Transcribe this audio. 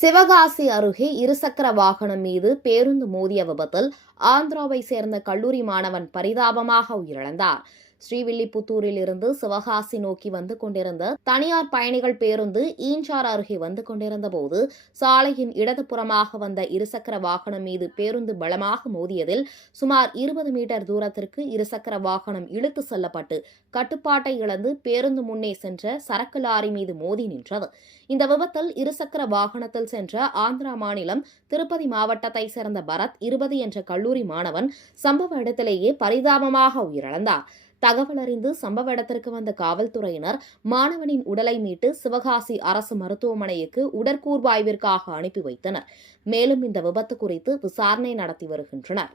சிவகாசி அருகே இருசக்கர வாகனம் மீது பேருந்து மோதிய விபத்தில் ஆந்திராவை சேர்ந்த கல்லூரி மாணவன் பரிதாபமாக உயிரிழந்தார். ஸ்ரீவில்லிபுத்தூரில் இருந்து சிவகாசி நோக்கி வந்து கொண்டிருந்த தனியார் பயணிகள் பேருந்து ஈஞ்சார் அருகே வந்து கொண்டிருந்த போது சாலையின் இடதுபுறமாக வந்த இருசக்கர வாகனம் மீது பேருந்து பலமாக மோதியதில் சுமார் 20 மீட்டர் தூரத்திற்கு இருசக்கர வாகனம் இழுத்து செல்லப்பட்டு கட்டுப்பாட்டை இழந்து பேருந்து முன்னே சென்ற சரக்கு லாரி மீது மோதி நின்றது. இந்த விபத்தில் இருசக்கர வாகனத்தில் சென்ற ஆந்திரா மாநிலம் திருப்பதி மாவட்டத்தை சேர்ந்த பரத் 20 என்ற கல்லூரி மாணவன் சம்பவ இடத்திலேயே பரிதாபமாக உயிரிழந்தார். தகவல் அறிந்து சம்பவ இடத்திற்கு வந்த காவல்துறையினர் மாணவனின் உடலை மீட்டு சிவகாசி அரசு மருத்துவமனைக்கு உடற்கூர்வாய்விற்காக அனுப்பி வைத்தனர். மேலும் இந்த விபத்து குறித்து விசாரணை நடத்தி வருகின்றனர்.